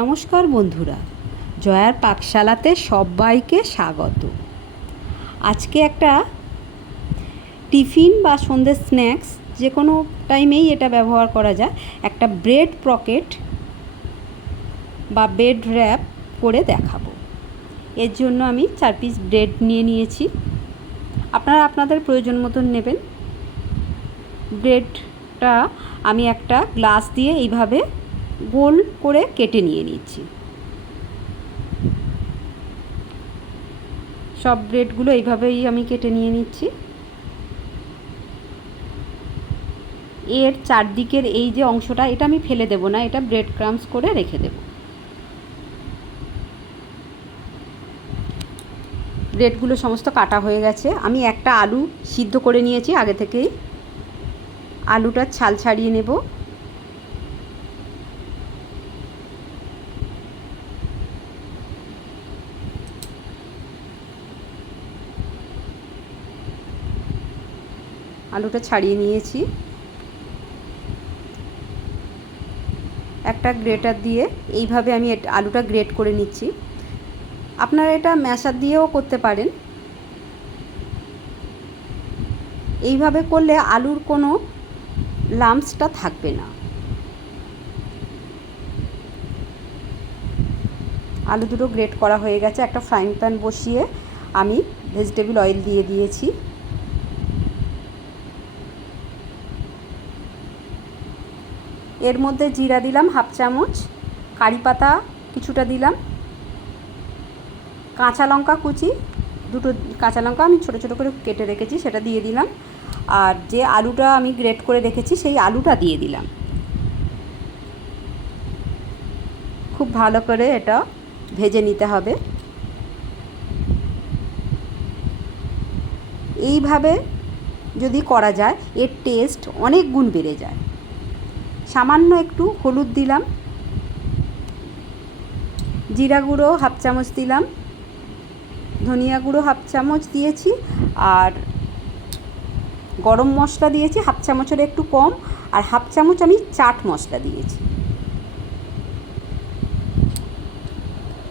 নমস্কার বন্ধুরা, জয়ার পাকশালাতে সবাইকে স্বাগত। আজকে একটা টিফিন বা সন্ধ্যের স্ন্যাক্স যে কোনো টাইমেই এটা ব্যবহার করা যায়, একটা ব্রেড পকেট বা ব্রেড র্যাপ করে দেখাবো। এর জন্য আমি 4 পিস ব্রেড নিয়ে নিয়েছি। আপনারা আপনাদের প্রয়োজন মতন নেবেন। ব্রেডটা আমি একটা গ্লাস দিয়ে এইভাবে গোল করে কেটে নিয়ে নিচ্ছি। সব ব্রেডগুলো এইভাবেই আমি কেটে নিয়ে নিচ্ছি। এর চারদিকের এই যে অংশটা, এটা আমি ফেলে দেব না, এটা ব্রেড ক্রাম্বস করে রেখে দেব। ব্রেডগুলো সমস্ত কাটা হয়ে গেছে। আমি একটা আলু সিদ্ধ করে নিয়েছি আগে থেকেই। আলুটার ছাল ছাড়িয়ে নেব। আলুটা ছাড়িয়ে নিয়েছি। একটা গ্রেটার দিয়ে এইভাবে আমি আলুটা গ্রেট করে নিচ্ছি। আপনারা এটা ম্যাশার দিয়েও করতে পারেন। এইভাবে করলে আলুর কোনো লাম্পসটা থাকবে না। আলু দুটো গ্রেট করা হয়ে গেছে। একটা ফ্রাইং প্যান বসিয়ে আমি ভেজিটেবল অয়েল দিয়ে দিয়েছি। এর মধ্যে জিরা দিলাম হাফ চামচ, কারি পাতা কিছুটা দিলাম, কাঁচা লঙ্কা কুচি দুটো, কাঁচা লঙ্কা আমি ছোটো ছোটো করে কেটে রেখেছি সেটা দিয়ে দিলাম। আর যে আলুটা আমি গ্রেট করে রেখেছি সেই আলুটা দিয়ে দিলাম। খুব ভালো করে এটা ভেজে নিতে হবে। এইভাবে যদি করা যায় এর টেস্ট অনেক গুণ বেড়ে যায়। সামান্য একটু হলুদ দিলাম, জিরা গুঁড়ো হাফ চামচ দিলাম, ধনিয়া গুঁড়ো হাফ চামচ দিয়েছি, আর গরম মশলা দিয়েছি হাফ চামচের একটু কম, আর হাফ চামচ আমি চাট মশলা দিয়েছি।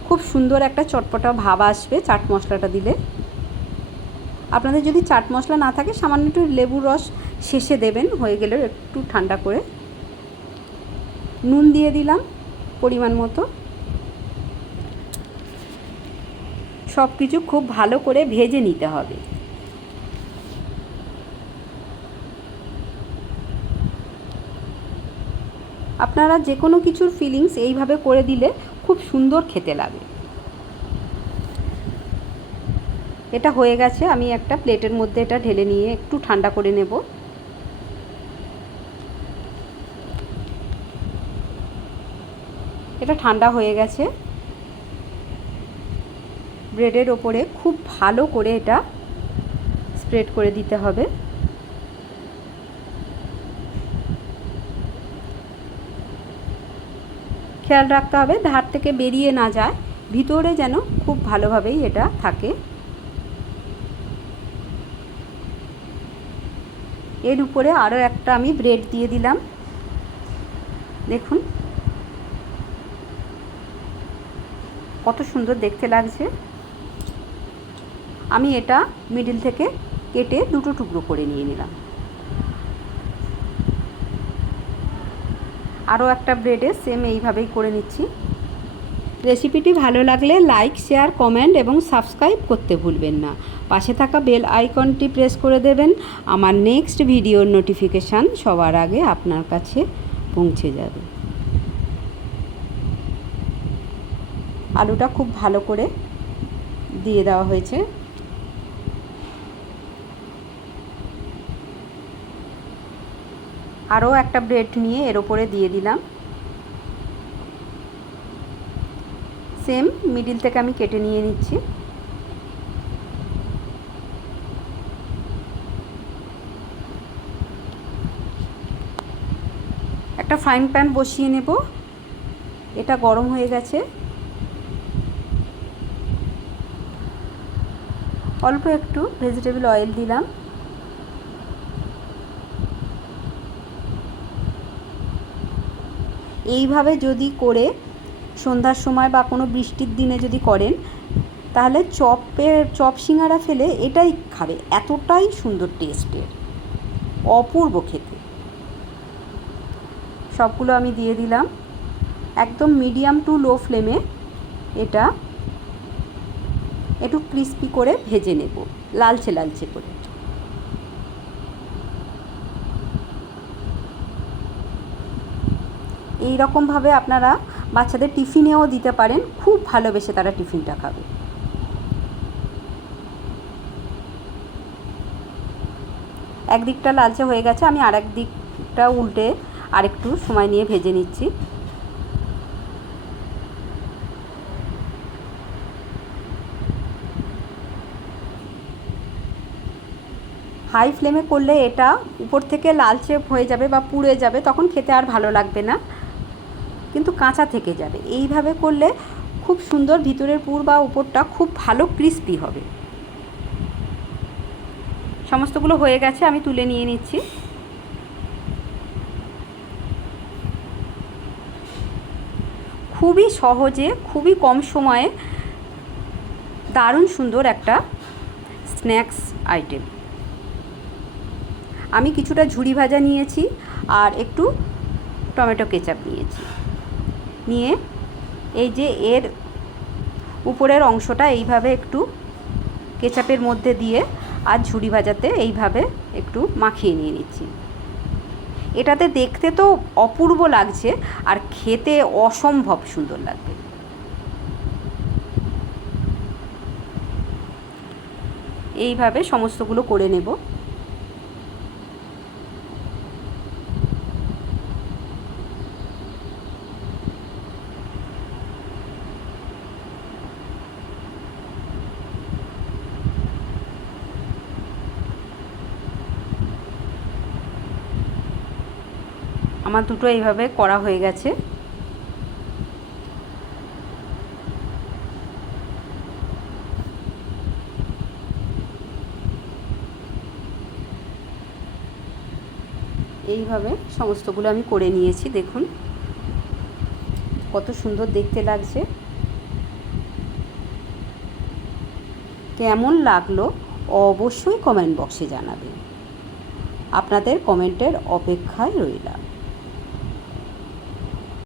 খুব সুন্দর একটা চটপটা ভাব আসবে চাট মশলাটা দিলে। আপনাদের যদি চাট মশলা না থাকে সামান্য একটু লেবুর রস শেষে দেবেন, হয়ে গেলে একটু ঠান্ডা করে। নুন দিয়ে দিলাম পরিমাণ মতো। সব কিছু খুব ভালো করে ভেজে নিতে হবে। আপনারা যে কোনো কিছুর ফিলিংস এইভাবে করে দিলে খুব সুন্দর খেতে লাগে। এটা হয়ে গেছে। আমি একটা প্লেটের মধ্যে এটা ঢেলে নিয়ে একটু ঠান্ডা করে নেব। এটা ঠান্ডা হয়ে গেছে। ব্রেডের ওপরে খুব ভালো করে এটা স্প্রেড করে দিতে হবে। খেয়াল রাখতে হবে ধার থেকে বেরিয়ে না যায়, ভিতরে যেন খুব ভালোভাবেই এটা থাকে। এর উপরে আরও একটা আমি ব্রেড দিয়ে দিলাম। দেখুন কত সুন্দর দেখতে লাগছে। আমি এটা মিডল থেকে কেটে দুটো টুকরো করে নিয়ে নিলাম। আরও একটা ব্রেডে সেম এইভাবেই করে নিচ্ছি। রেসিপিটি ভালো লাগলে লাইক, শেয়ার, কমেন্ট এবং সাবস্ক্রাইব করতে ভুলবেন না। পাশে থাকা বেল আইকনটি প্রেস করে দেবেন। আমার নেক্সট ভিডিওর নোটিফিকেশান সবার আগে আপনার কাছে পৌঁছে যাবে। আলুটা খুব ভালো করে দিয়ে দেওয়া হয়েছে। আরও একটা ব্রেড নিয়ে এর ওপরে দিয়ে দিলাম। সেম মিডিল থেকে আমি কেটে নিয়ে নিচ্ছি। একটা ফ্রাইং প্যান বসিয়ে নেব। এটা গরম হয়ে গেছে। অল্প একটু ভেজিটেবল অয়েল দিলাম। এইভাবে যদি করে সন্ধ্যার সময় বা কোনো বৃষ্টির দিনে যদি করেন, তাহলে চপ সিঙ্গারা ফেলে এটাই খাবে, এতটাই সুন্দর টেস্টের, অপূর্ব খেতে। সবগুলো আমি দিয়ে দিলাম। একদম মিডিয়াম টু লো ফ্লেমে এটা একটু ক্রিস্পি করে ভেজে নেব, লালচে লালচে করে। এই রকমভাবে আপনারা বাচ্চাদের টিফিনেও দিতে পারেন, খুব ভালোবেসে তারা টিফিনটা খাবে। একদিকটা লালচে হয়ে গেছে, আমি আর এক দিকটা উল্টে আরেকটু সময় নিয়ে ভেজে নিচ্ছি। হাই ফ্লেমে করলে এটা উপর থেকে লালচে হয়ে যাবে বা পুড়ে যাবে, তখন খেতে আর ভালো লাগবে না, কিন্তু কাঁচা থেকে যাবে। এইভাবে করলে খুব সুন্দর ভিতরের পুর বা উপরটা খুব ভালো ক্রিস্পি হবে। সমস্তগুলো হয়ে গেছে, আমি তুলে নিয়ে নিচ্ছি। খুবই সহজে, খুবই কম সময়ে দারুণ সুন্দর একটা স্ন্যাক্স আইটেম। আমি কিছুটা ঝুরি ভাজা নিয়েছি আর একটু টমেটো কেচাপ নিয়েছি, নিয়ে এই যে এর উপরের অংশটা এইভাবে একটু কেচাপের মধ্যে দিয়ে আর ঝুরি ভাজাতে এইভাবে একটু মাখিয়ে নিয়ে নিচ্ছি। এটাতে দেখতে তো অপূর্ব লাগছে আর খেতে অসম্ভব সুন্দর লাগবে। এইভাবে সমস্তগুলো করে নেব। আমার দুটো এইভাবে করা হয়ে গেছে। এইভাবে সমস্তগুলো আমি করে নিয়েছি, দেখুন কত সুন্দর দেখতে লাগছে। কেমন লাগলো অবশ্যই কমেন্ট বক্সে জানাবেন। আপনাদের কমেন্টের অপেক্ষায় রইলাম।